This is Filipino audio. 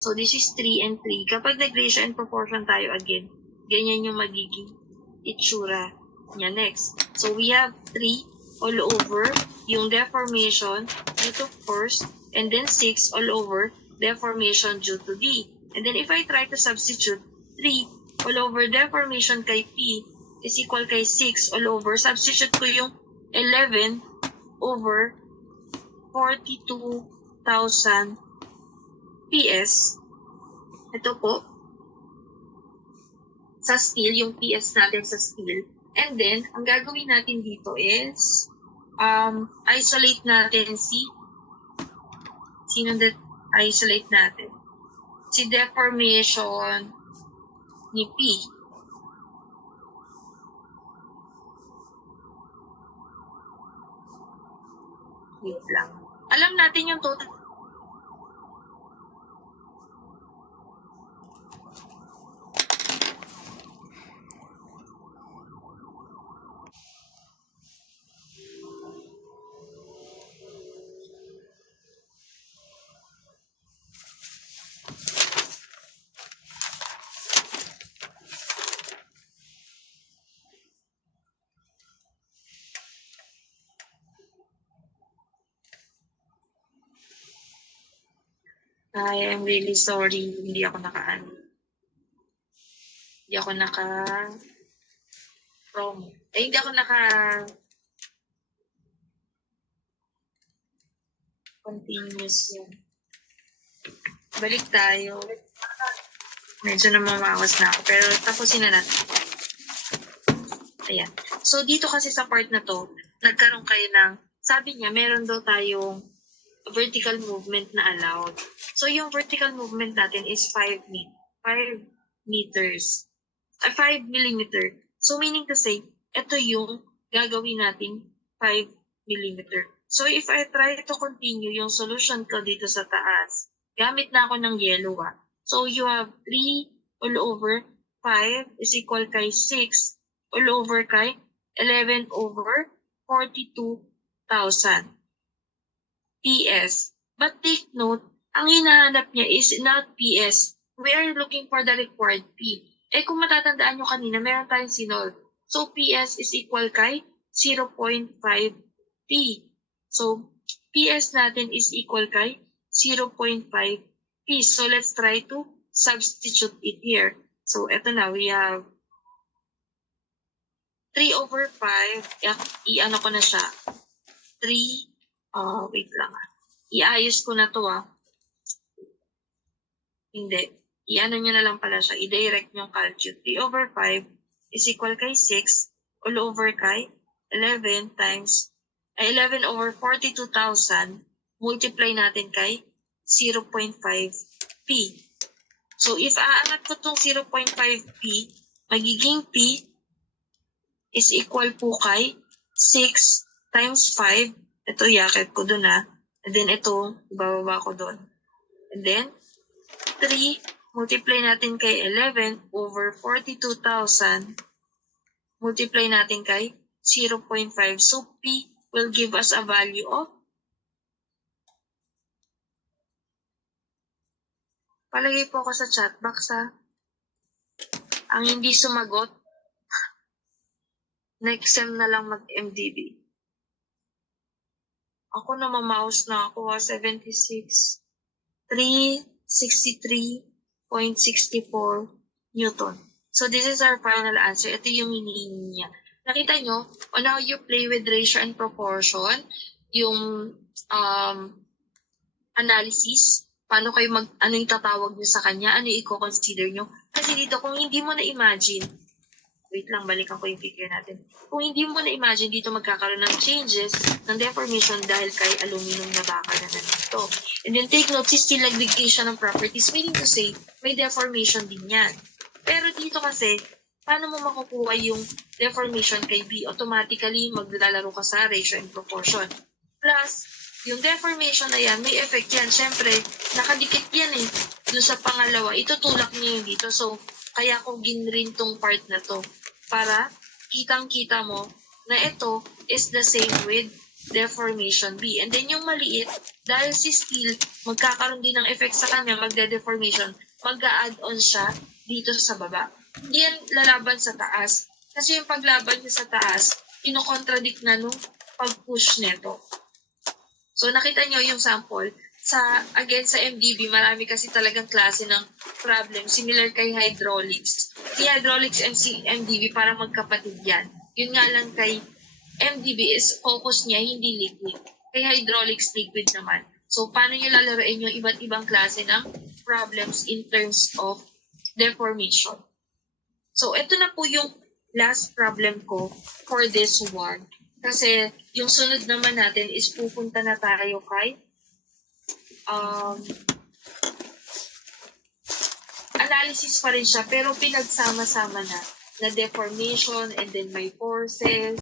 So, this is 3 and 3. Kapag nag-ratio and proportion tayo again, ganyan yung magiging itsura niya next. So, we have 3 all over yung deformation due to force, and then 6 all over deformation due to D. And then, if I try to substitute 3 all over deformation kay P is equal kay 6 all over, substitute ko yung 11 over 42,000 PS. Ito po, sa steel, yung PS natin sa steel. And then, ang gagawin natin dito is, isolate natin sino that isolate natin? Si deformation ni P. Wait lang. Alam natin yung total. I am really sorry. Hindi ako continuous yan. Balik tayo. Medyo namamawas na ako. Pero tapusin na natin. Ayan. So, dito kasi sa part na to, nagkaroon kayo ng, sabi niya, meron daw tayong vertical movement na allowed. So, yung vertical movement natin is 5 meters. 5 millimeter. So, meaning to say, ito yung gagawin nating 5 millimeter. So, if I try to continue yung solution ko dito sa taas, gamit na ako ng yellow. So, you have 3 all over 5 is equal kay 6 all over kay 11 over 42,000 PS. But take note, ang hinahanap niya is not PS. We are looking for the required P. Eh kung matatandaan nyo kanina, meron tayong sinolve. So, PS is equal kay 0.5 P. So, PS natin is equal kay 0.5 P. So, let's try to substitute it here. So, eto na, we have 3 over 5. I-ano ko na siya. 3, wait lang iayos ko na to Hindi. I-ano nyo na lang pala siya. I-direct nyo calculate. 3 over 5 is equal kay 6 all over kay 11 times 11 over 42,000 multiply natin kay 0.5 P. So, if aangat ko itong 0.5 P, magiging P is equal po kay 6 times 5. Ito, yakit ko dun And then, ito, ibababa ko dun. And then, 3, multiply natin kay 11 over 42,000, multiply natin kay 0.5. So, P will give us a value of, palagay po ako sa chat box ang hindi sumagot, next sem na lang mag-MDB. Ako na mouse na ako 76, 363.64 Newton. So, this is our final answer. Ito yung hinihingi niya. Nakita nyo, on how you play with ratio and proportion, yung analysis, paano kayo ano yung tatawag nyo sa kanya, ano yung i-consider nyo. Kasi dito, kung hindi mo na-imagine, wait lang, balikan ko yung figure natin. Kung hindi mo na-imagine, dito magkakaroon ng changes ng deformation dahil kay aluminum na bakal na nandito. And then take note, still nagbigay siya ng properties, meaning to say, may deformation din yan. Pero dito kasi, paano mo makukuha yung deformation kay B? Automatically, maglalaro ka sa ratio and proportion. Plus, yung deformation na yan, may effect yan. Siyempre, nakadikit yan doon sa pangalawa, itutulak niya yung dito. So, kaya ko ginrin tong part na to. Para kitang-kita mo na ito is the same with deformation B. And then yung maliit, dahil si steel, magkakaroon din ng effect sa kanya, magde-deformation, mag-a-add-on siya dito sa baba. Hindi yan lalaban sa taas. Kasi yung paglaban niya sa taas, ino-contradict na nung pag-push neto. So nakita nyo yung sample, again sa MDB, marami kasi talagang klase ng problem, similar kay hydraulics. Si hydraulics and si MDB parang magkapatid yan. Yun nga lang kay MDB is focus niya, hindi liquid. Kay hydraulics, liquid naman. So paano nyo lalaroin yung iba't ibang klase ng problems in terms of deformation. So ito na po yung last problem ko for this one. Kasi yung sunod naman natin is pupunta na tayo kay analysis pa rin siya pero pinagsama-sama na deformation and then may forces